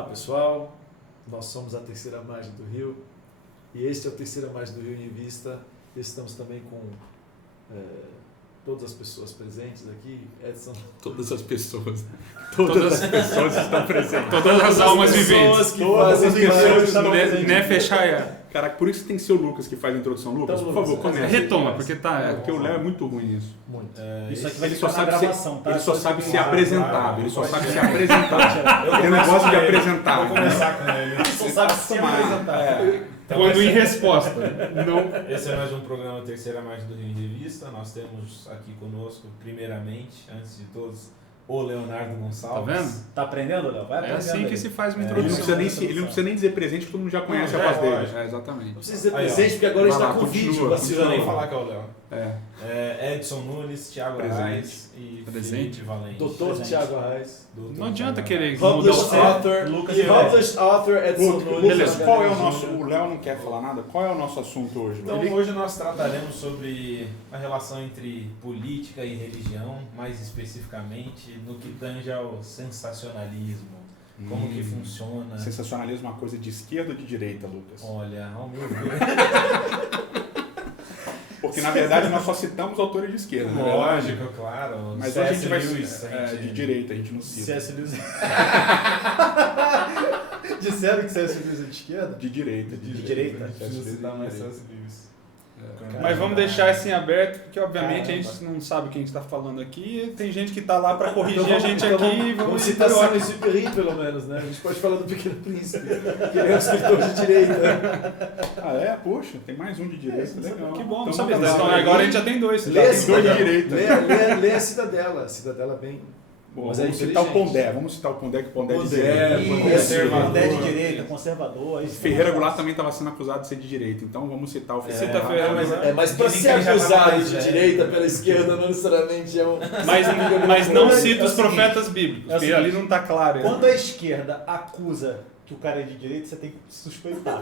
Olá pessoal, nós somos a Terceira Margem do Rio e este é o Terceira Margem do Rio em Vista. Estamos também com todas as pessoas presentes aqui. Edson. Todas as pessoas. Todas as pessoas estão presentes. Todas as almas viventes. Todas as pessoas. Né, fechar. Caraca, por isso tem que ser o Lucas que faz a introdução. Lucas, Então, por favor, Lucas, comece. Retoma, porque tá. Porque o Léo é muito ruim nisso. Muito. Isso aqui vai Ele ficar só na sabe gravação, ser, tá? ele só sabe ser Claro, apresentado. claro. Ele só sabe ser apresentado. Eu Ele não começo gosta de com ele. apresentar. Vou começar com ele. Ele só sabe se apresentar. Então, Quando em esse, resposta. Não. esse é mais um programa Terceira Margem do Rio em Revista. Nós temos aqui conosco, primeiramente, antes de todos, o Leonardo Tá Gonçalves. vendo? Tá aprendendo, Léo? Vai É aprendendo assim que aí. se faz uma Ele não, introdução. ele não precisa nem dizer presente, porque todo mundo já conhece Não, a voz é, dele. lógico. Exatamente. Não precisa dizer Aí, ó. presente, porque agora a gente Vai está lá, com vídeo. continua, Não precisa nem Vacilando. falar que é o Léo. É. Edson Nunes, Thiago Presente. Arraes e Presente. Felipe Valente. Doutor Presente. Tiago Arraes. Doutor Não adianta Thiago querer Arraes. mudar Published o author, Lucas e e Léo. published author Edson Nunes. Lucas, qual é o Júnior. nosso... O Léo não quer falar nada? Qual é o nosso assunto hoje? Então, hoje nós trataremos sobre a relação entre política e religião, mais especificamente no que tange ao sensacionalismo. Como que funciona? Sensacionalismo é uma coisa de esquerda ou de direita, Lucas? Olha, ao meu ver. Porque, na verdade, nós só citamos autores de esquerda, né? Lógico, claro. Mas hoje a gente vai Lewis, de direita, a gente não cita. C.S. Lewis. Disseram que C.S. Lewis é de esquerda? De direita. De direita? Preciso citar mais C.S. Lewis. Mas vamos deixar assim aberto, porque obviamente a gente não sabe quem está falando aqui. Tem gente que está lá para corrigir a gente aqui e Vamos vamos citar Saint-Exupéry, pelo menos, né? A gente pode falar do Pequeno Príncipe, que ele é um escritor de direita. Ah, é? Poxa, tem mais um de direita. Legal. Que bom, não Então, sabia. vamos Então, lá. agora a gente já tem dois. Lê a dois de Cidadela. direita. Lê a Cidadela. A Cidadela é bem... Bom, Mas vamos é citar o inteligente. Pondé. Vamos citar o Pondé, que o Pondé é de Pondé, direita. conservador. Pondé de direita, conservador. O isso Ferreira é Goulart fácil. também estava sendo acusado de ser de direita, então vamos citar o Ferreira. Cita Ferreira, É, mas para Dizem ser que ele já tá acusado mais de velho. direita pela esquerda não necessariamente é um... Mas não É o cita os seguinte, profetas bíblicos, é o porque ali não está claro. ainda. Quando a esquerda acusa que o cara é de direita, você tem que suspeitar.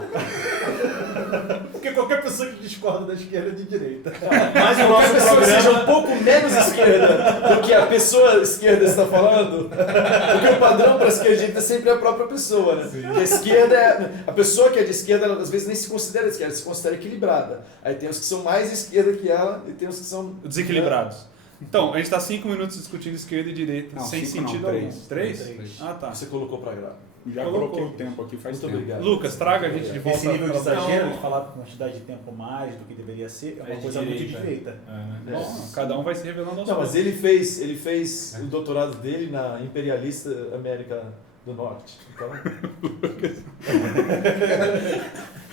Porque qualquer pessoa que discorda da esquerda é de direita. Mas o nosso pessoa seja um pouco menos esquerda do que a pessoa esquerda está falando, porque o padrão para a esquerda e a direita é sempre a própria pessoa, né? Porque a esquerda a pessoa que é de esquerda, ela, às vezes nem se considera de esquerda, se considera equilibrada. Aí tem os que são mais esquerda que ela e tem os que são Desequilibrados. Então, a gente está 5 minutos discutindo esquerda e direita, Não, sem 5 não, sentido 3. algum. 3? Três. Ah, tá. Você colocou para gravar. Já Colocou. coloquei o tempo aqui faz Muito tempo. obrigado. Lucas, traga a gente de volta. Esse nível de pra- exagero, de falar com quantidade de tempo mais do que deveria ser, é uma É de coisa muito de direita. direita. Bom, cada um vai se revelando aos Não, mas poucos. ele fez o doutorado dele na imperialista América do Norte. Então,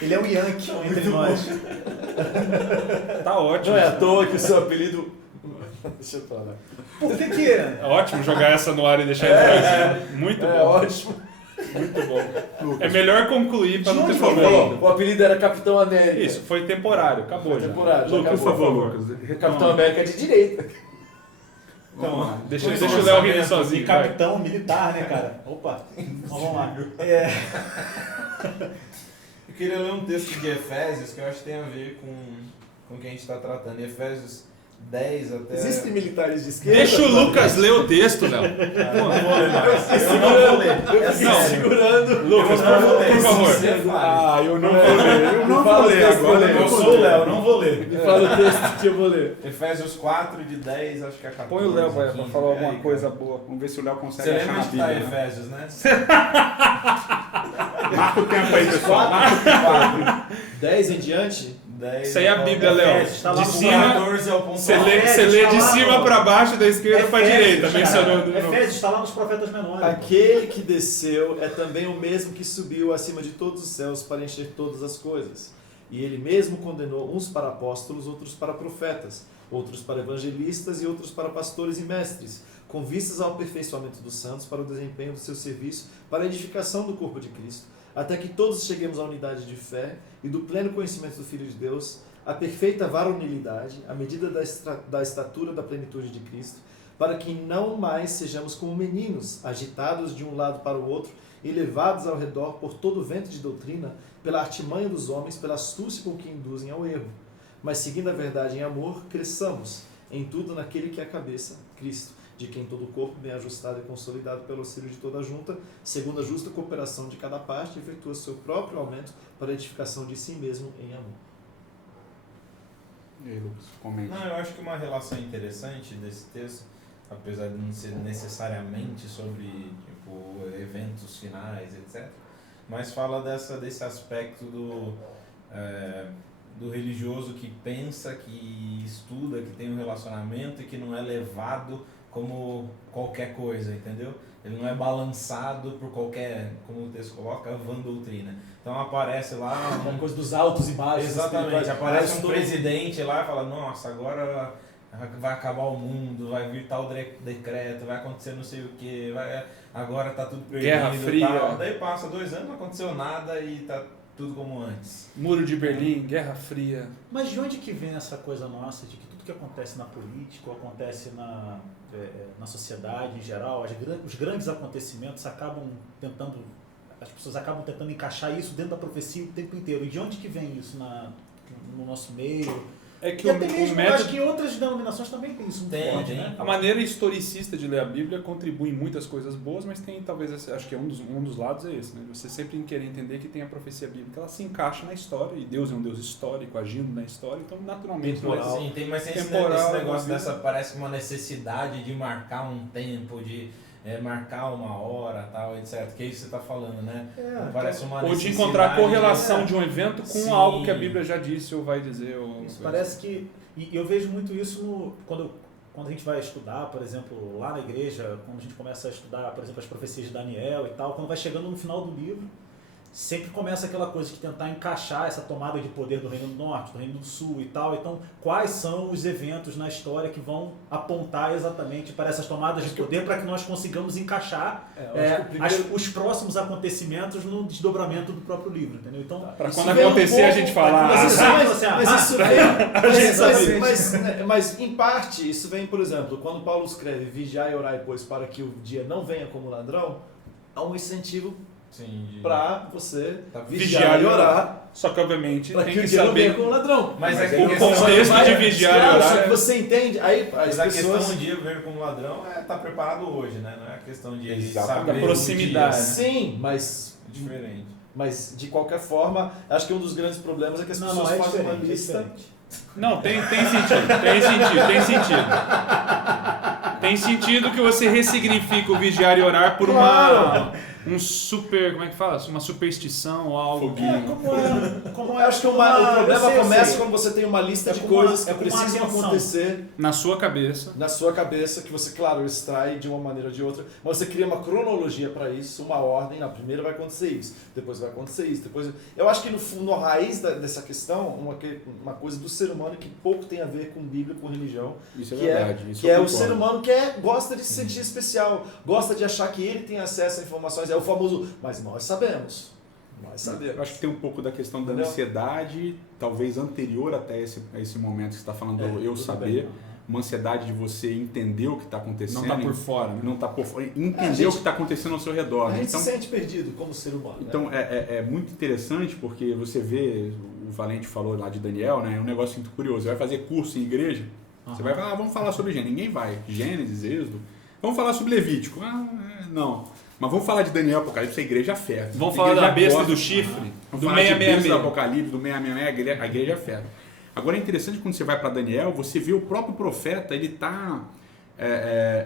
Ele é um Yankee entre nós. Tá ótimo. não é à toa que o seu apelido... Deixa eu falar. Por que que... É ótimo jogar essa no ar e deixar entrar assim. Muito É bom. ótimo. Muito bom. É melhor concluir para não ter onde problema. O apelido era Capitão América. Isso, foi temporário, acabou Foi já. temporário, já Lucas, acabou. por favor. Capitão América é de direita. Então, Deixa Pois o é, Léo rir sabendo. sozinho. e vai. capitão militar, né, cara? Opa, então, vamos lá. Eu queria ler um texto de Efésios que eu acho que tem a ver com o que a gente está tratando. Efésios 10 até... Existem militares de esquerda? Deixa o Lucas ler o texto, Léo. Eu não vou ler mais. Eu não vou ler. Eu fiquei Não. segurando. Lucas, Eu não vou ler. por favor. Você fala. Ah, eu não vou ler. Eu não Fala vou o ler texto agora. dele. Eu sou o Léo, não vou ler. Me fala o texto que eu vou ler. Efésios 4, de 10, acho que é 14. Põe o Léo pra 15, falar é alguma aí, coisa cara. boa. Vamos ver se o Léo Você consegue achar lembra na onde está Bíblia. Né? Efésios, né? Marca o tempo aí, pessoal. Marca o tempo. 10 em diante? 10 Isso aí é a Bíblia, Léo. Está lá De no cima, 14 ao ponto você alto. lê, você lê de tá lá, cima ó. pra baixo, da esquerda pra direita, mencionando de novo. Efésios está lá nos profetas menores. Aquele que desceu é também o mesmo que subiu acima de todos os céus para encher todas as coisas. E ele mesmo condenou uns para apóstolos, outros para profetas, outros para evangelistas e outros para pastores e mestres, com vistas ao aperfeiçoamento dos santos para o desempenho do seu serviço, para a edificação do corpo de Cristo, até que todos cheguemos à unidade de fé e do pleno conhecimento do Filho de Deus, a perfeita varonilidade, à medida da estatura da plenitude de Cristo, para que não mais sejamos como meninos, agitados de um lado para o outro e levados ao redor por todo vento de doutrina, pela artimanha dos homens, pela astúcia com que induzem ao erro. Mas seguindo a verdade em amor, cresçamos em tudo naquele que é a cabeça, Cristo, de quem todo o corpo, bem ajustado e consolidado pelo auxílio de toda a junta, segundo a justa cooperação de cada parte, efetua seu próprio aumento para a edificação de si mesmo em amor. E aí, Lucas, comente. Não, eu acho que uma relação interessante desse texto, apesar de não ser necessariamente sobre tipo, eventos finais, etc., mas fala desse aspecto do religioso que pensa, que estuda, que tem um relacionamento e que não é levado como qualquer coisa, entendeu? Ele não é balançado por qualquer, como o texto coloca, vã doutrina. Então aparece lá... Uma coisa dos altos e baixos. Exatamente, aparece um todo- presidente lá e fala, nossa, agora vai acabar o mundo, vai vir tal decreto, vai acontecer não sei o que, agora tá tudo perdido. Guerra Fria. Tal. Daí passa 2 anos, não aconteceu nada e tá tudo como antes. Muro de Berlim, Guerra Fria. Mas de onde que vem essa coisa nossa de que tudo que acontece na política, ou acontece na sociedade em geral, os grandes acontecimentos as pessoas acabam tentando encaixar isso dentro da profecia o tempo inteiro. E de onde que vem isso no nosso meio? É que E até mesmo, o eu acho método, que outras denominações também tem isso muito Tem, forte, tem. né? a maneira historicista de ler a Bíblia contribui em muitas coisas boas, mas tem talvez, acho que um dos lados é esse, né? Você sempre querer entender que tem a profecia bíblica, ela se encaixa na história, e Deus é um Deus histórico, agindo na história, então naturalmente... Temporal. Sim, tem esse Temporal, negócio né? dessa, parece uma necessidade de marcar um tempo, de marcar uma hora, tal, etc. Que é isso que você está falando, né? Parece uma Ou de necessidade encontrar a correlação de um evento com Sim. algo que a Bíblia já disse ou vai dizer. Ou Isso, parece que... E eu vejo muito isso quando a gente vai estudar, por exemplo, lá na igreja, quando a gente começa a estudar, por exemplo, as profecias de Daniel e tal, quando vai chegando no final do livro, sempre começa aquela coisa de tentar encaixar essa tomada de poder do Reino do Norte, do Reino do Sul e tal. Então, quais são os eventos na história que vão apontar exatamente para essas tomadas de poder para que nós consigamos encaixar os próximos acontecimentos no desdobramento do próprio livro, entendeu? Então, Para isso quando vem acontecer a gente falar. Mas em parte, isso vem, por exemplo, quando Paulo escreve vigiai e orai, pois para que o dia não venha como ladrão, há um incentivo para você vigiar e orar, Só que obviamente para tem que o que dia não venha saber como ladrão. Mas é que o contexto de vigiar e Claro, só orar. que você entende, aí as Mas a questão pessoas... um dia ver como ladrão é estar preparado hoje, né? Não é a questão de Exato. saber Da proximidade. o dia, né? Sim, mas... Diferente. Mas, de qualquer forma, acho que um dos grandes problemas é que as pessoas fazem uma lista... Não, tem sentido. Tem sentido que você ressignifica o vigiar e orar por um super, como é que fala? Uma superstição ou algo. Eu acho que o problema começa quando você tem uma lista de coisas que precisam acontecer Na sua cabeça. na sua cabeça, que você, claro, extrai de uma maneira ou de outra, mas você cria uma cronologia para isso, uma ordem. Na primeira vai acontecer isso, depois vai acontecer isso, depois... Eu acho que no raiz dessa questão, uma coisa do ser humano que pouco tem a ver com Bíblia, com religião, Isso é que verdade. Isso que eu é o concordo. ser humano que gosta de se sentir especial, gosta de achar que ele tem acesso a informações, é o famoso, mas nós sabemos. Eu acho que tem um pouco da questão da Entendeu? ansiedade, talvez anterior até a esse momento que você está falando do eu tudo saber, bem. uma ansiedade de você entender o que está acontecendo. Não tá por fora, né? Não tá por fora, entender gente- o que está acontecendo ao seu redor. A Né? gente Então, se sente perdido como ser humano. então é muito interessante porque você vê, o Valente falou lá de Daniel, né? É um negócio muito curioso. Você vai fazer curso em igreja, você vai falar, vamos falar sobre Gênesis. Ninguém vai. Gênesis, Êxodo. Vamos falar sobre Levítico. Não. Mas vamos falar de Daniel, Apocalipse, a igreja fé. Vamos A falar igreja da besta gosta. do chifre, Vamos do falar de besta do 666. Apocalipse, do 666, a igreja fé. Agora é interessante quando você vai para Daniel, você vê o próprio profeta, ele está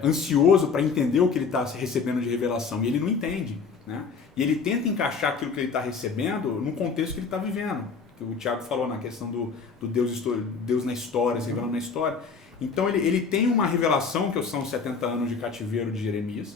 ansioso para entender o que ele está recebendo de revelação, e ele não entende. Né? E ele tenta encaixar aquilo que ele está recebendo no contexto que ele está vivendo. Que o Tiago falou na questão do Deus na história, se revelando na história. Então ele tem uma revelação, que são os 70 anos de cativeiro de Jeremias.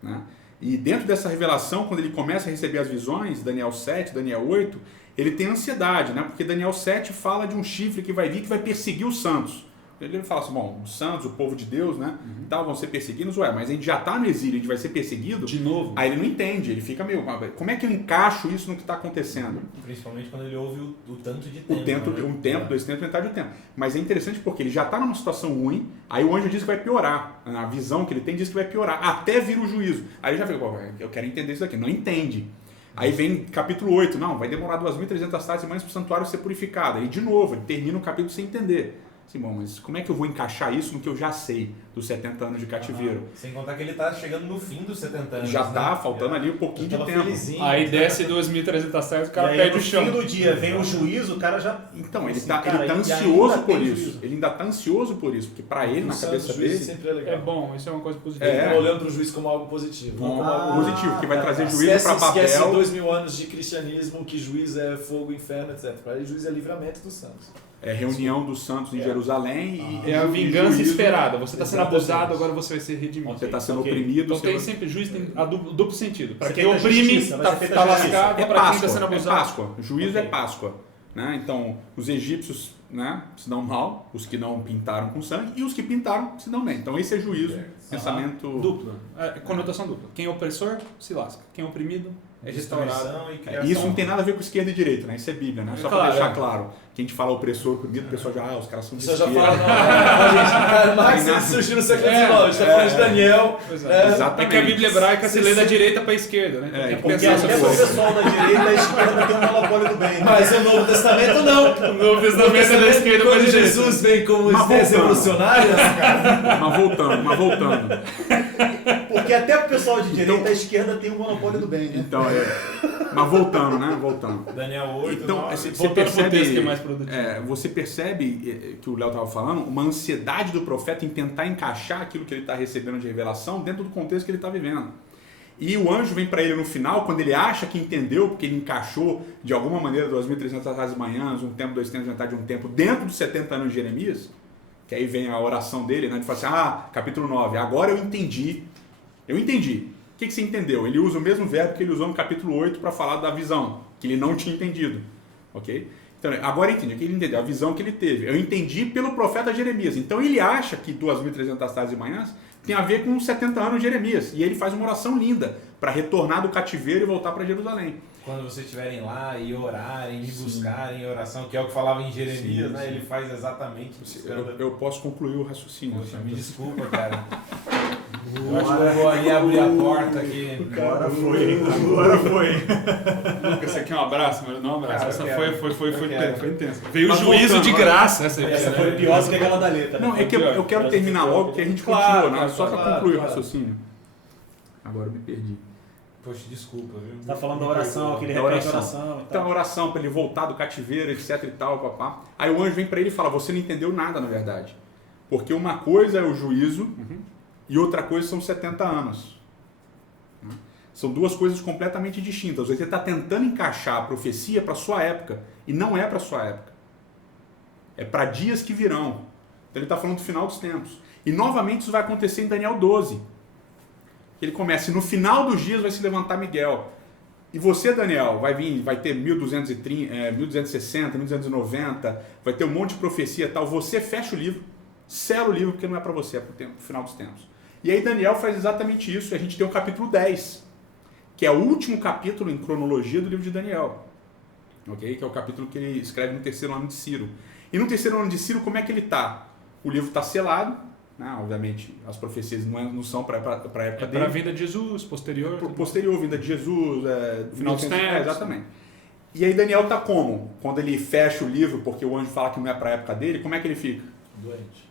Né? E dentro dessa revelação, quando ele começa a receber as visões, Daniel 7, Daniel 8, ele tem ansiedade, né? Porque Daniel 7 fala de um chifre que vai vir, que vai perseguir os santos. Ele fala assim, bom, os santos, o povo de Deus, né? Vão ser perseguidos, mas a gente já está no exílio, a gente vai ser perseguido. De novo. Aí ele não entende, ele fica meio, como é que eu encaixo isso no que está acontecendo? Principalmente quando ele ouve o tanto de Um tempo. tempo, 2 tempos, metade do tempo. Mas é interessante porque ele já está numa situação ruim, aí o anjo diz que vai piorar. A visão que ele tem diz que vai piorar, até vir o juízo. Aí ele já fica, eu quero entender isso aqui. Não entende. Aí vem capítulo 8, não, vai demorar 2.300 tardes e manhãs para o santuário ser purificado. Aí de novo, ele termina o capítulo sem entender. Sim, bom, mas como é que eu vou encaixar isso no que eu já sei dos 70 anos de cativeiro? Sem contar que ele tá chegando no fim dos 70 anos. Já tá né? faltando ali um pouquinho de Tava tempo. felizinho, Aí né? desce 2.300 séries, o E cara aí, perde no o chão. fim do dia vem o juízo, o cara já... Então, ele Assim, tá cara, e ansioso ainda por tem isso. juízo. Ele ainda tá ansioso por isso, porque para ele, na cabeça O juiz dele, sempre é legal. É bom, isso é uma coisa positiva. É. Ele tá olhando para o juiz como algo positivo. Bom, como algo positivo, que vai tá, trazer tá. juízo para Esquece Babel. 2000 anos de cristianismo, que juiz é fogo, inferno, etc. Para ele, juiz é livramento dos santos. É reunião dos santos em Jerusalém e É a e vingança juízo. esperada. Você está sendo Exatamente. abusado, agora você vai ser redimido. Você está sendo Ok. oprimido. Então você tem vai- sempre, juiz tem a duplo sentido. Para Você quem tem a oprime, justiça, vai ser feita tá a justiça. lascado. É Para quem está Páscoa, sendo é abusado. Páscoa. Juízo Ok. é Páscoa. Né? Então, os egípcios, né, se dão mal, os que não pintaram com sangue, e os que pintaram se dão bem. Então, esse é juízo, pensamento... Dupla. Conotação dupla. Quem é opressor, se lasca. Quem é oprimido, é restaurado. Destruição e É, criação. isso não tem nada a ver com esquerda e direita, né? Isso é Bíblia, né? Só Claro, para deixar é. claro. Que a gente fala opressor, oprimido, o pessoal já, os caras são de Você já esquerda. fala, não, gente, cara, Marx Tem nada. surgiu no século É, XIX, a gente tá falando de Daniel. Pois É, é. exatamente. É que a Bíblia hebraica se lê da direita para a esquerda, né? É, Tem que porque Porque pensar até nessa o coisa. pessoal da direita e da esquerda tem um monopólio do bem. Né? Mas o Novo Testamento não. O Novo Testamento é da esquerda para a Quando direita. Jesus vem com Mas as ideias voltando. revolucionárias, Mas voltando. Porque até o pessoal de direita e da esquerda tem um monopólio do bem. Né? Então, mas voltando, né? Voltando. Daniel 8, Então, 9. você Voltando pro texto que é percebe, mais produtivo. você percebe que o Léo estava falando, uma ansiedade do profeta em tentar encaixar aquilo que ele está recebendo de revelação dentro do contexto que ele está vivendo. E o anjo vem para ele no final, quando ele acha que entendeu, porque ele encaixou de alguma maneira 2.300 manhãs, um tempo, 2 tempos, metade de um tempo, dentro dos 70 anos de Jeremias, que aí vem a oração dele, né? Ele fala assim, capítulo 9, agora eu entendi. Eu entendi. O que você entendeu? Ele usa o mesmo verbo que ele usou no capítulo 8 para falar da visão, que ele não tinha entendido. Ok? Então, agora eu entendi. O que ele entendeu? A visão que ele teve. Eu entendi pelo profeta Jeremias. Então ele acha que 2.300 tardes e manhãs tem a ver com os 70 anos de Jeremias. E ele faz uma oração linda para retornar do cativeiro e voltar para Jerusalém. Quando vocês estiverem lá e orarem, e buscarem em oração, que é o que falava em Jeremias, Sim, né? sim. Ele faz exatamente isso. Eu posso concluir o raciocínio. Poxa, me desculpa, cara. Eu acho que eu vou ali abrir a porta aqui. Agora foi. Lucas, você quer um abraço? Mas não um abraço. Cara, essa eu foi quero. intensa. Veio o Mas juízo voltando, de vai. graça essa Essa foi pior do que aquela da letra. Não, é que eu quero terminar logo, porque a gente Claro, continua, né? claro, Só para claro, concluir o claro. raciocínio. Agora eu me perdi. Poxa, desculpa, viu? Tá falando da oração, que ele Da repete a oração. oração e Então a tal. oração para ele voltar do cativeiro, etc e tal, papá. Aí o anjo vem para ele e fala, você não entendeu nada na verdade. Porque uma coisa é o juízo e outra coisa são 70 anos. São duas coisas completamente distintas. Você está tentando encaixar a profecia para a sua época e não é para a sua época. É para dias que virão. Então ele está falando do final dos tempos. E novamente isso vai acontecer em Daniel 12. Ele começa, e no final dos dias vai se levantar Miguel. E você, Daniel, vai ter 1230, 1260, 1290, vai ter um monte de profecia e tal. Você fecha o livro, sela o livro, porque não é para você, é para o final dos tempos. E aí Daniel faz exatamente isso, e a gente tem o capítulo 10, que é o último capítulo em cronologia do livro de Daniel. Okay? Que é o capítulo que ele escreve no 3º ano de Ciro. E no 3º ano de Ciro, como é que ele está? O livro está selado, né? Obviamente as profecias não são para a época É dele. para a vinda de Jesus, posterior. Posterior, vinda de Jesus, Final dos tempos. exatamente. E aí Daniel está como? Quando ele fecha o livro, porque o anjo fala que não é para a época dele, como é que ele fica? doente.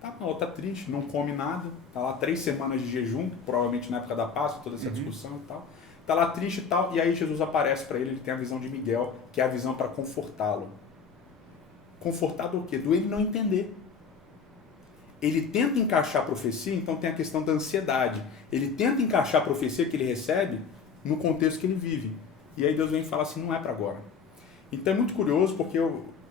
Tá mal, tá triste, não come nada, tá lá 3 semanas de jejum, provavelmente na época da Páscoa, toda essa discussão e tal. Tá lá triste e tal, e aí Jesus aparece para ele, ele tem a visão de Miguel, que é a visão para confortá-lo. Confortar do quê? Do ele não entender. Ele tenta encaixar a profecia, então tem a questão da ansiedade. Ele tenta encaixar a profecia que ele recebe no contexto que ele vive. E aí Deus vem e fala assim, não é para agora. Então é muito curioso, porque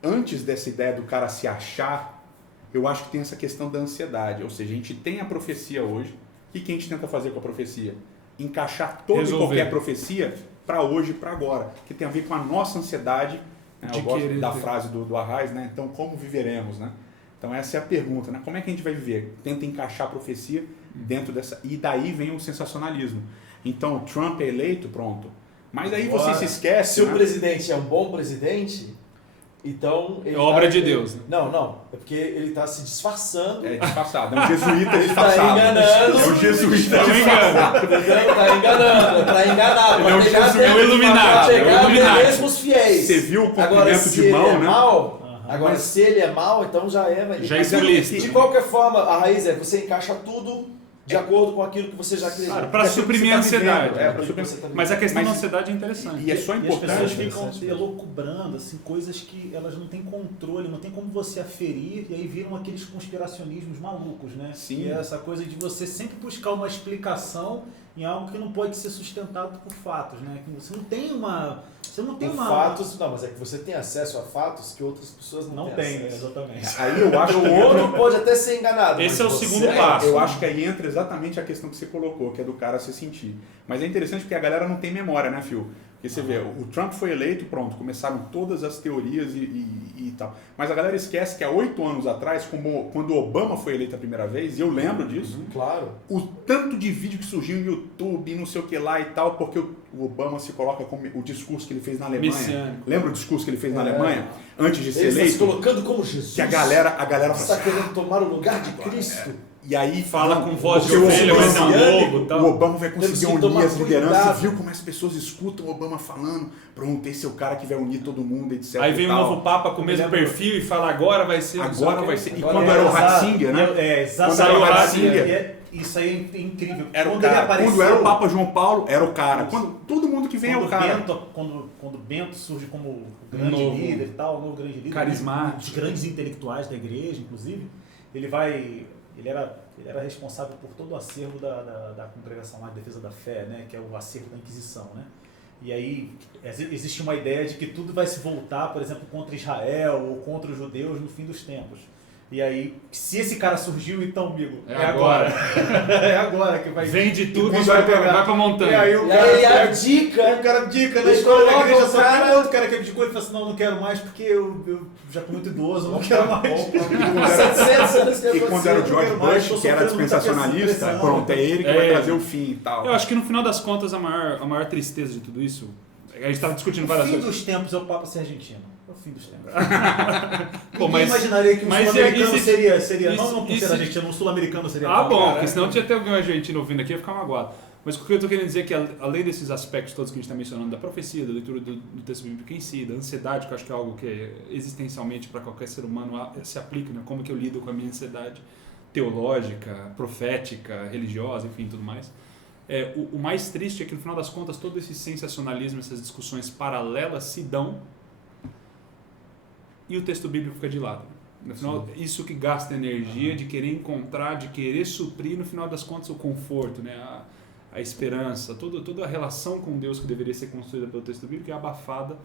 antes dessa ideia do cara se achar, eu acho que tem essa questão da ansiedade. Ou seja, a gente tem a profecia hoje, e o que a gente tenta fazer com a profecia? Encaixar toda e qualquer profecia para hoje e para agora. Que tem a ver com a nossa ansiedade. Né? Eu gosto da frase do Arraes, né? Então como viveremos, né? Então essa é a pergunta, né? Como é que a gente vai viver? Tenta encaixar a profecia dentro dessa... E daí vem o sensacionalismo. Então Trump é eleito, pronto. Mas aí você Agora, se esquece... Se né? o presidente é um bom presidente, então... É obra de Deus. Né? Não. É porque ele está se disfarçando. É disfarçado, é um jesuíta Ele está disfarçado. enganando. É um jesuíta Não disfarçado. Está enganando. Para enganar. Ele é um Para chegar jesuíta, é um iluminado, Para chegar é um iluminado. mesmo os fiéis. Você viu o Agora, comprimento se de mão, ele é né? mal, Agora, se ele é mau, então já é... Já é extremista. E de qualquer forma, a raiz é você encaixa tudo de acordo com aquilo que você já acredita. Claro, para suprimir a ansiedade. Mas a questão da Mas- ansiedade é interessante. E é só E as pessoas importante. ficam elucubrando assim, coisas que elas não têm controle, não tem como você aferir, e aí viram aqueles conspiracionismos malucos, né? Sim. E é essa coisa de você sempre buscar uma explicação em algo que não pode ser sustentado por fatos, né? Que você não tem uma... Você não tem Tem uma... fatos, não, mas é que você tem acesso a fatos que outras pessoas não Não têm tem, acesso. exatamente. Aí eu acho que O outro pode até ser enganado. Esse mas é o você segundo passo. Eu acho que aí entra exatamente a questão que você colocou, que é do cara se sentir. Mas é interessante porque a galera não tem memória, né, Phil? Porque você vê, o Trump foi eleito, pronto, começaram todas as teorias e tal. Mas a galera esquece que há 8 anos atrás, quando o Obama foi eleito a primeira vez, e eu lembro disso, Claro. o tanto de vídeo que surgiu no YouTube, não sei o que lá e tal, porque o Obama se coloca como o discurso que ele fez na Alemanha. Messiânico. Lembra o discurso que ele fez na Alemanha? Antes de ser Ele está se eleito? colocando como Jesus. Que a galera fala está assim, querendo tomar o lugar de Cristo. e aí Fala não, com voz de porque o ovelha, mas não messiânico, lobo e tal. o Obama vai Temos conseguir que unir tomar as lideranças. cuidado. Viu como as pessoas escutam o Obama falando? Pronto, esse é o cara que vai unir todo mundo, etc. Aí vem e um tal. novo Papa com o mesmo perfil e fala agora vai ser... não sei Agora o quê. vai ser. E Agora quando é era o exato. Ratzinger, né? Exatamente. Quando era o Saiu Ratzinger, E isso aí é incrível. era o Quando cara. ele apareceu, Quando era o Papa João Paulo, era o cara. Quando todo mundo que vem é o cara. Quando Bento surge como o grande Novo. líder e tal, o novo grande líder, Carismático. um dos grandes intelectuais da igreja, inclusive, ele era responsável por todo o acervo da congregação lá de defesa da fé, né, que é o acervo da Inquisição, né? E aí existe uma ideia de que tudo vai se voltar, por exemplo, contra Israel ou contra os judeus no fim dos tempos. E aí, se esse cara surgiu, então, amigo, É agora. é agora que vai Vende tudo que e vai vai pegar. pra montanha. E aí o E cara aí ele pega- abdica. Aí o cara abdica na Ele escola da coloca igreja, o só cara- que outro cara que abdicou, ele falou assim, não quero mais porque eu já tô muito idoso, não quero mais. Há 700 anos que E quando era o George quero mais, Bush, tô que era sofrendo muita dispensacionalista, pressão. pronto, é ele que É vai ele. trazer o fim e tal. Eu acho que no final das contas a maior tristeza de tudo isso, a gente estava discutindo O várias fim coisas. dos tempos é o Papa ser argentino. É o fim dos tempos. Pô, Ninguém imaginaria que um mas sul-americano e se- seria e não se- por e ser se- argentino, um sul-americano seria Ah, bom, bom, cara. porque senão tinha até alguém argentino ouvindo aqui ia ficar magoado. Mas o que eu estou querendo dizer é que além desses aspectos todos que a gente está mencionando, da profecia, da leitura do texto bíblico em si, da ansiedade, que eu acho que é algo que existencialmente para qualquer ser humano se aplica, né? Como que eu lido com a minha ansiedade teológica, profética, religiosa, enfim, tudo mais. O mais triste é que no final das contas todo esse sensacionalismo, essas discussões paralelas se dão e o texto bíblico fica de lado. No final, isso que gasta energia de querer encontrar, de querer suprir, no final das contas, o conforto, né? A esperança, toda a relação com Deus que deveria ser construída pelo texto bíblico é abafada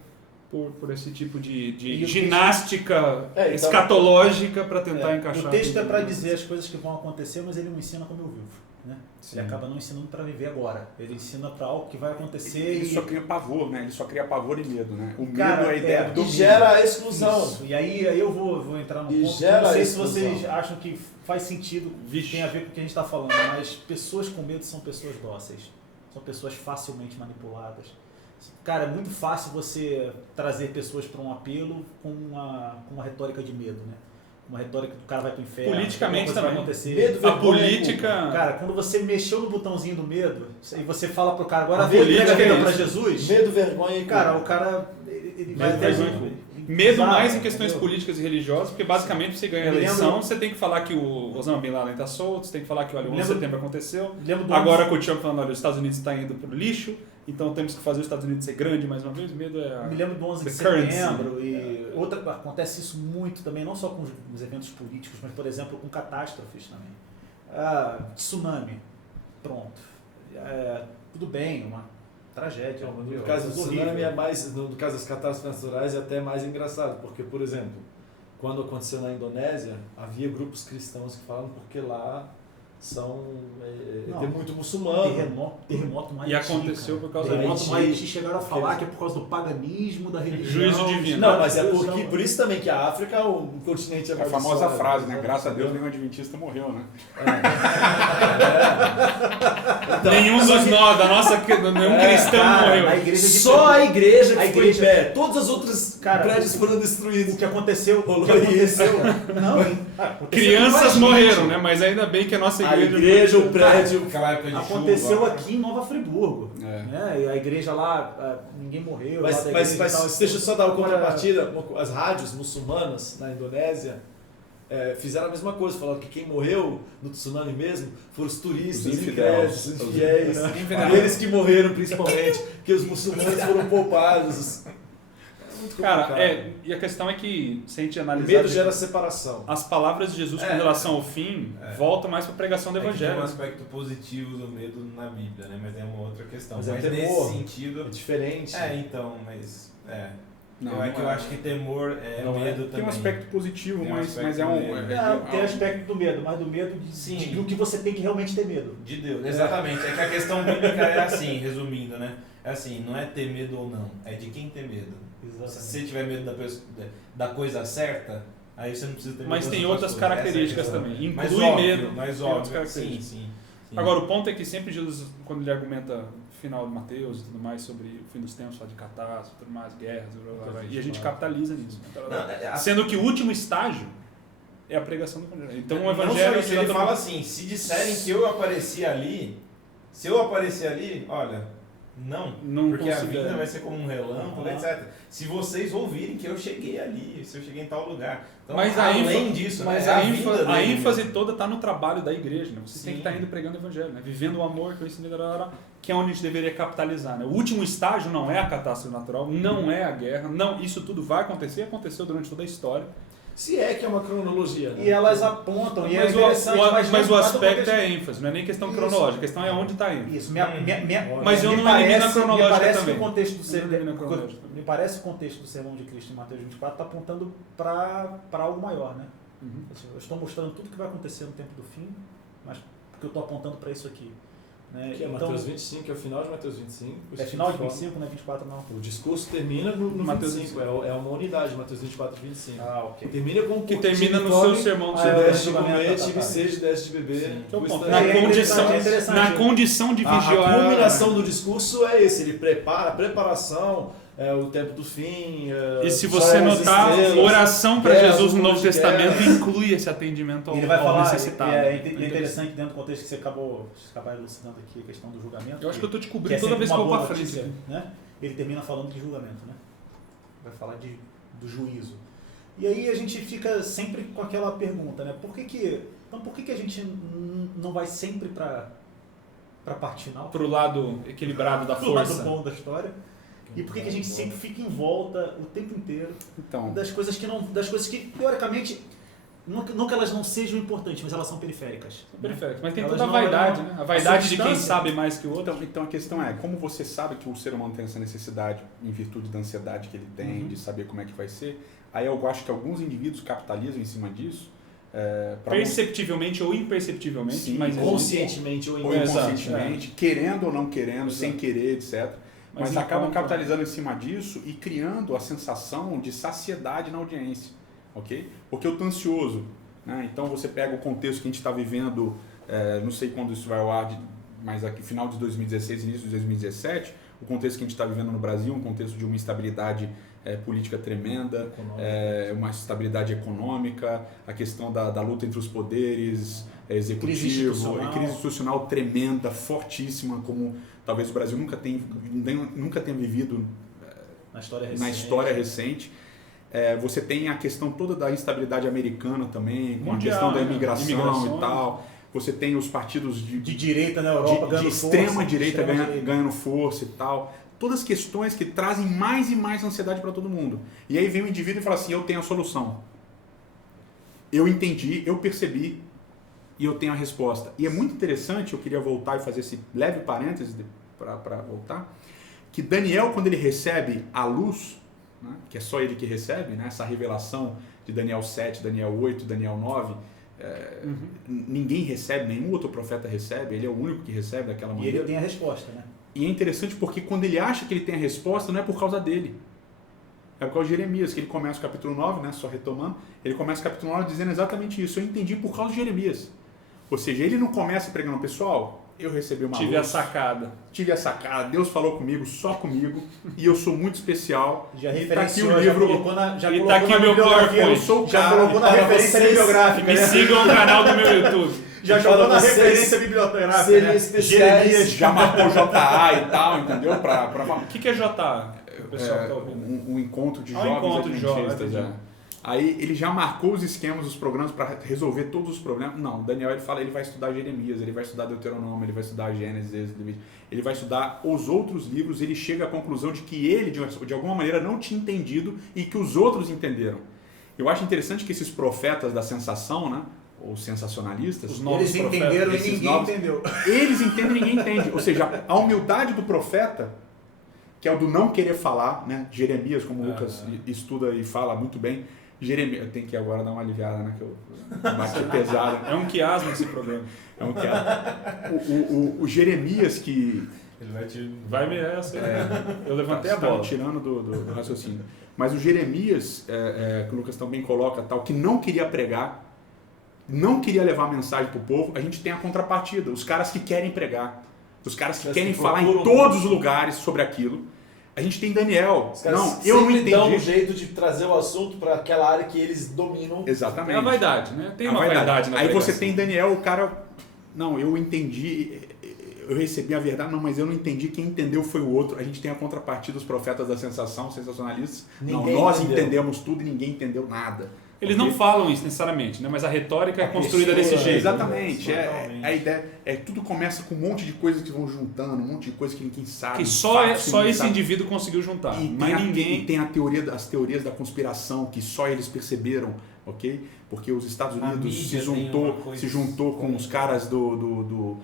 por esse tipo de E o ginástica então- escatológica para tentar encaixar. O texto tudo. é para dizer as coisas que vão acontecer, mas ele não ensina como eu vivo. Né? Sim. Ele acaba não ensinando para viver agora. Ele ensina para algo que vai acontecer Ele e só cria pavor, né? Ele só cria pavor e medo, né? O medo Cara, é a ideia é, do E domínio. gera a exclusão. Isso. E aí eu vou entrar num E ponto que gera não sei isso, se vocês Gustavo. acham que faz sentido, Vixe. tem a ver com o que a gente está falando, mas pessoas com medo são pessoas dóceis, são pessoas facilmente manipuladas. Cara, é muito fácil você trazer pessoas para um apelo com uma retórica de medo, né? Uma retórica que o cara vai pro inferno, Politicamente alguma coisa vai também. acontecer. Medo, A vergonha, política... Cara, quando você mexeu no botãozinho do medo e você fala pro cara, agora A vem entrega a política vida é pra isso. Jesus, Medo, vergonha e cara, culpa. o cara ele vai Medo, até vergonha e Medo Sabe, mais em questões entendeu? políticas e religiosas, porque basicamente você ganha a Eu me eleição, lembro- você tem que falar que o Osama Bin Laden está solto, você tem que falar que o 11 de lembro- setembro aconteceu. Lembro do Agora com o Trump falando, olha, os Estados Unidos está indo pro lixo, então temos que fazer os Estados Unidos ser grande mais uma vez. Medo é... Me lembro do 11 de The currency. setembro e acontece isso muito também, não só com os eventos políticos, mas, por exemplo, com catástrofes também. Tsunami, pronto. Tudo bem, uma tragédia. No caso do tsunami é mais, no caso das catástrofes naturais é até mais engraçado, porque, por exemplo, quando aconteceu na Indonésia, havia grupos cristãos que falavam porque lá tem muito muçulmano. Terremoto no Haiti. E aconteceu por causa terremoto do no Haiti. Haiti chegaram a falar que é por causa do paganismo da religião. Juízo divino. Não, mas é por isso também que a África é um continente A amaldiçoado. famosa frase, né? Graças a Deus nenhum adventista morreu, né? Nenhum dos nós, nenhum cristão cara, morreu. a igreja de Só a igreja que A ficou igreja- em pé. Todas as outras Cara, prédios foram o destruídos. que aconteceu... Rolou O que aconteceu... isso. Não, aconteceu Crianças com a morreram, gente. né? Mas ainda bem que a nossa A igreja... igreja, o prédio. Aquela época de Aconteceu chuva. aqui em Nova Friburgo. É. Né? E a igreja lá, ninguém morreu. Mas, lá da mas, igreja e tal. deixa eu só dar uma Agora, contrapartida. As rádios muçulmanas na Indonésia fizeram a mesma coisa. Falaram que quem morreu no tsunami mesmo foram os turistas, Os incrédulos, os infiéis. Eles que morreram principalmente, porque os muçulmanos foram poupados. É muito Cara, complicado. e a questão é que, se a gente O analisar... medo gera separação. As palavras de Jesus com relação ao fim voltam mais para a pregação do É que tem evangelho. um aspecto positivo do medo na Bíblia, né? Mas é uma outra questão. Mas Mas, é temor. nesse sentido... É diferente. então, mas... Não, eu acho que temor é Não, medo também. Tem um aspecto positivo, Tem um mas aspecto é um... dele. tem aspecto do medo, mas do medo do que você tem que realmente ter medo. De Deus, exatamente. É que a questão bíblica é assim, resumindo, né? É assim, não é ter medo ou não, é de quem tem medo. Se você tiver medo da coisa certa, aí você não precisa ter medo. Mas das tem outras outras coisas. características Essa é a questão. também. Mas Inclui óbvio, medo. Mas tem outras óbvio, sim, características. sim. Agora, o ponto é que sempre Jesus, quando ele argumenta o final de Mateus e tudo mais sobre o fim dos tempos, fala de catástrofe, tudo mais, guerras, blá, blá, blá, e a gente capitaliza nisso. Não, Sendo que o último estágio é a pregação do evangelho. Então o não evangelho... só isso, ele fala assim, se disserem que eu apareci ali, olha, não porque a considero. vida vai ser como um relâmpago, etc. Se vocês ouvirem que eu cheguei ali, se eu cheguei em tal lugar. Então, Mas além disso, mas né, a vida a dele ênfase mesmo. toda está no trabalho da igreja, né? Você tem que Sim. estar indo pregando o evangelho, né? Vivendo o amor, conhecendo, que é onde a gente deveria capitalizar, né? O último estágio não é a catástrofe natural, não é a guerra, não, isso tudo vai acontecer, aconteceu durante toda a história. Se é que é uma cronologia. Né? E elas apontam, e é Mas, interessante, mas o não aspecto contexto. é a ênfase, não é nem questão Isso. cronológica, a questão é onde está indo. Isso, Mas eu não elimino a cronológica me parece também. Que o contexto do Eu não elimino a cronológica também. me parece que o contexto do Sermão de Cristo em Mateus 24 está apontando para algo maior, né? Uhum. Eu estou mostrando tudo que vai acontecer no tempo do fim, mas porque eu estou apontando para isso aqui. Né? Que é Mateus 25, que é o final de Mateus 25. É final de 25, não é 24 não. O discurso termina no Mateus 25, é uma unidade, Mateus 24 e 25. Ok. Termina com o Que povo termina que no come, seu sermão do se Senhor. deste de julgamento, comer, tá. tive sede, deste de beber. Que é o O ponto. estrago. É interessante. Na condição de A vigiar. culminação do discurso é esse, ele prepara, a preparação, o tempo do fim. E se sol, você as notar, estrelas, oração para guerras, Jesus no Novo rumores de Testamento guerra. inclui esse atendimento ao, Ele vai ao falar, necessitado. é interessante dentro do contexto que você acabou elucidando aqui a questão do julgamento. Eu acho que eu estou te que cobrindo é toda sempre vez que eu uma vou boa para frente. notícia, né? Ele termina falando de julgamento, né? Vai falar do juízo. E aí a gente fica sempre com aquela pergunta, né? Por que a gente não vai sempre para a parte final? Para o lado equilibrado da Pro lado força. bom da história. E por que a gente sempre fica em volta o tempo inteiro Então, das coisas que teoricamente não que elas não sejam importantes, mas elas são periféricas. perfeito. Mas tem Elas toda a não- vaidade, né? A vaidade de quem substância. sabe mais que o outro. Então a questão é, como você sabe que o ser humano tem essa necessidade, em virtude da ansiedade que ele tem, Uhum. de saber como é que vai ser, aí eu acho que alguns indivíduos capitalizam em cima disso, pra Perceptivelmente ou imperceptivelmente, Sim, mas Conscientemente ou ou Exato, inconscientemente, querendo ou não querendo, Exato. sem querer, etc. Mas enquanto- acabam capitalizando em cima disso e criando a sensação de saciedade na audiência, ok? Porque eu estou ansioso, né? Então você pega o contexto que a gente está vivendo, não sei quando isso vai ao ar, mas aqui final de 2016, início de 2017, o contexto que a gente está vivendo no Brasil, um contexto de uma instabilidade política tremenda, uma instabilidade econômica, a questão da luta entre os poderes, executivo, crise institucional tremenda, fortíssima, como talvez o Brasil nunca tenha vivido na história recente. Você tem a questão toda da instabilidade americana também, com Mundial, a questão da né? imigração Imigrações. e tal. Você tem os partidos De direita na Europa de ganhando extrema força, direita extrema direita. ganhando força e tal. Todas questões que trazem mais e mais ansiedade para todo mundo. E aí vem o indivíduo e fala assim, eu tenho a solução. Eu entendi, eu percebi e eu tenho a resposta. E é muito interessante, eu queria voltar e fazer esse leve parêntese para voltar, que Daniel, quando ele recebe a luz, né, que é só ele que recebe, né, essa revelação de Daniel 7, Daniel 8, Daniel 9, ninguém recebe, nenhum outro profeta recebe, ele é o único que recebe daquela E maneira. ele tem a resposta, né? E é interessante porque quando ele acha que ele tem a resposta, não é por causa dele. É por causa de Jeremias, que ele começa o capítulo 9, né, só retomando, ele começa o capítulo 9 dizendo exatamente isso. Eu entendi por causa de Jeremias. Ou seja, ele não começa pregando, pessoal, eu recebi uma Tive luz. a sacada. Tive a sacada, Deus falou comigo, só comigo, e eu sou muito especial. Já E tá aqui referenciou, o livro. já colocou na, já E colocou tá aqui na meu bibliografia. Eu sou o Já cara. colocou na Para referência vocês, bibliográfica, Me né? sigam no canal do meu YouTube. Já Para jogou na vocês referência bibliográfica, serem né? especiais. Jeremias. Já marcou JA e tal, entendeu? Pra O que é JA? O pessoal que tá ouvindo. um encontro de Um jovens encontro de jovens, adventistas. entendi. Aí ele já marcou os esquemas, os programas para resolver todos os problemas. Não, Daniel ele fala, ele vai estudar Jeremias, ele vai estudar Deuteronômio, ele vai estudar Gênesis, Êxodo, ele vai estudar os outros livros. Ele chega à conclusão de que ele de alguma maneira não tinha entendido e que os outros entenderam. Eu acho interessante que esses profetas da sensação, né, ou sensacionalistas, Os novos Eles profetas. entenderam e esses ninguém novos- entendeu. eles entendem e ninguém entende. Ou seja, a humildade do profeta, que é o do não querer falar, né? Jeremias, como o Lucas estuda e fala muito bem. Jeremias, eu tenho que agora dar uma aliviada, né? Que eu bati pesado. É um quiasmo esse programa. É um o Jeremias que Ele vai te... Vai me essa. Eu levantei a está bola. me tirando do raciocínio. Mas o Jeremias, que o Lucas também coloca, tal, que não queria pregar, não queria levar a mensagem para o povo, a gente tem a contrapartida. Os caras que querem pregar, os caras que Os querem que falar em procuram- todos os lugares sobre aquilo. A gente tem Daniel. Os caras Não, eu não sempre dão um entendi. jeito de trazer o assunto para aquela área que eles dominam. Exatamente. É a vaidade, né? Tem A uma vaidade na Aí pregação. você tem Daniel, o cara... Não, eu entendi, eu recebi a verdade, não, mas eu não entendi, quem entendeu foi o outro. A gente tem a contrapartida dos profetas da sensação, sensacionalistas. Ninguém não, nós entendeu. entendemos tudo e ninguém entendeu nada. Eles Porque- não falam isso necessariamente, né? Mas a retórica é construída pessoa, desse jeito. Exatamente. Totalmente. A ideia tudo começa com um monte de coisas que vão juntando, um monte de coisas que ninguém sabe. Que só fatos que ninguém esse sabe. indivíduo conseguiu juntar. E Mas tem, ninguém. e tem as teorias da conspiração que só eles perceberam, ok? Porque os Estados A Unidos mídia se tem uma coisa se juntou com os caras do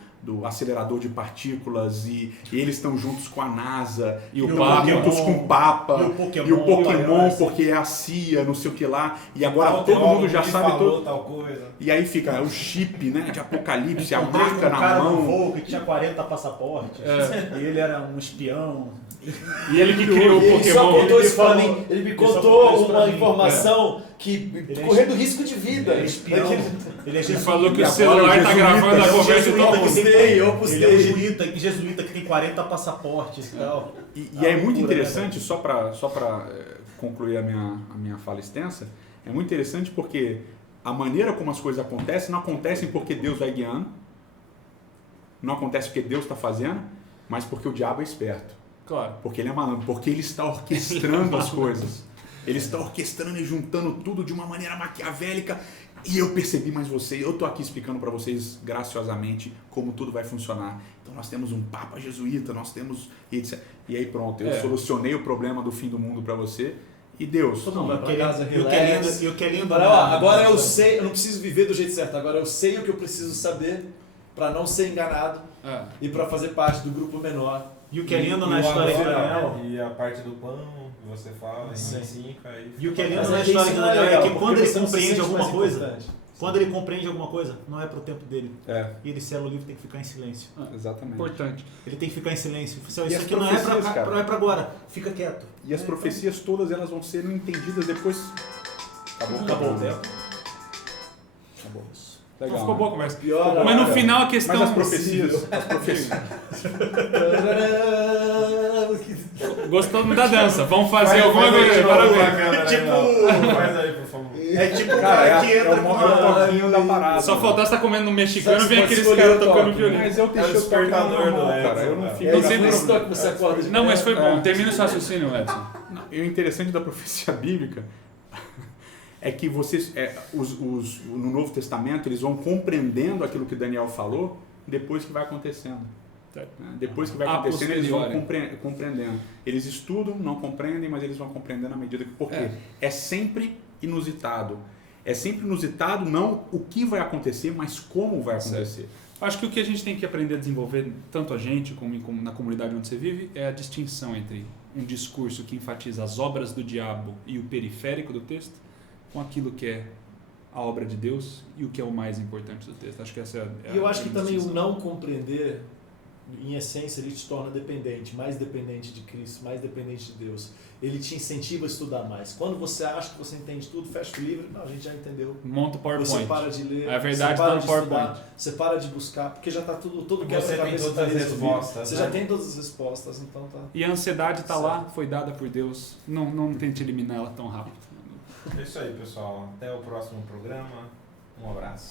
acelerador de partículas e eles estão juntos com a NASA E o estão Papa. juntos com o Papa E o Pokémon, porque é a CIA, não sei o que lá. E agora Tal todo mundo teólogo já que sabe falou tudo. tal coisa. E aí fica o chip, né, de Apocalipse, a Encontrei marca um na cara no mão. voo que tinha 40 passaportes. É. E ele era um espião. E ele que criou o Ele só Pokémon. contou Ele isso pra falou- mim. Ele me ele só contou contou isso pra uma mim. informação que correndo risco de vida. Ele é espião. Ele é Ele jesuíta. falou que E o agora celular o tá jesuíta, gravando a ele é um conversa jesuíta do que Augusto. eu Ele postei. é um jesuíta que tem 40 passaportes e tal. E é muito loucura, interessante, só para concluir a minha fala extensa, é muito interessante porque a maneira como as coisas acontecem não acontecem porque Deus vai guiando, não acontece porque Deus está fazendo, mas porque o diabo é esperto, Claro. porque ele é malandro, porque ele está orquestrando as coisas. Ele está orquestrando e juntando tudo de uma maneira maquiavélica. E eu percebi mais você, eu estou aqui explicando para vocês graciosamente como tudo vai funcionar. Então nós temos um Papa jesuíta, nós temos... etc. E aí pronto, eu solucionei o problema do fim do mundo para você. E Deus... Todo mundo vai pra E casa, o que é relax. lindo, e o que é lindo Agora, ó, na- agora eu sei, eu não preciso viver do jeito certo. Agora eu sei o que eu preciso saber para não ser enganado É. e para fazer parte do grupo menor. E o que é lindo E na o história de agora, Daniel. E a parte do pão, que você fala, em Sim. 5, aí... E o que é lindo Mas na é que história isso de não é Daniel é legal, que porque quando ele você não se compreende sente alguma mais coisa, importante. quando ele compreende alguma coisa, não é pro tempo dele. É, E ele sela o livro, tem que ficar em silêncio. exatamente. Importante. Ele tem que ficar em silêncio. Isso E as aqui não é profecias, pra, cara? não é pra agora. Fica quieto. E as profecias todas elas vão ser entendidas depois. Acabou o tempo. Acabou. Então Legal. ficou né? boa a conversa. Pior, Mas no cara. final a questão. Mas as profecias. Gostou da dança? Vamos fazer alguma coisa. Parabéns. Faz aí, por favor. É tipo o Cara, cara que é entra o com uma... toquinho da parada. Só faltar você tá comendo no mexicano Só e vem pode aqueles escolher caras o tocando toque, violino. Mas eu deixei o toque na despertador mão, do cara. Edson, Eu não cara. fico. É Não tem isso problema. que você acorda de Não, mas foi bom. É. Termina esse raciocínio, Edson. E o interessante da profecia bíblica é que vocês, no Novo Testamento, eles vão compreendendo aquilo que Daniel falou depois que vai acontecendo. Certo. Né? Depois que vai A acontecendo, eles vão posteriori. compreendendo. Eles estudam, não compreendem, mas eles vão compreendendo à medida que... Por quê? É sempre inusitado. É sempre inusitado não o que vai acontecer, mas como vai acontecer. Acho que o que a gente tem que aprender a desenvolver, tanto a gente como na comunidade onde você vive, é a distinção entre um discurso que enfatiza as obras do diabo e o periférico do texto, com aquilo que é a obra de Deus e o que é o mais importante do texto. Acho que essa é a E eu acho que grande também o distinção. não compreender em essência, ele te torna dependente, mais dependente de Cristo, mais dependente de Deus. Ele te incentiva a estudar mais. Quando você acha que você entende tudo, fecha o livro, não, a gente já entendeu. Monta o PowerPoint. Você para de ler, A verdade você para tá no de PowerPoint. estudar, você para de buscar, porque já está tudo, todo Você tem quebra-cabeça todas tá as resolvido. respostas, Você né? já tem todas as respostas, então tá. E a ansiedade está lá, foi dada por Deus. Não tente eliminar ela tão rápido. É isso aí, pessoal. Até o próximo programa. Um abraço.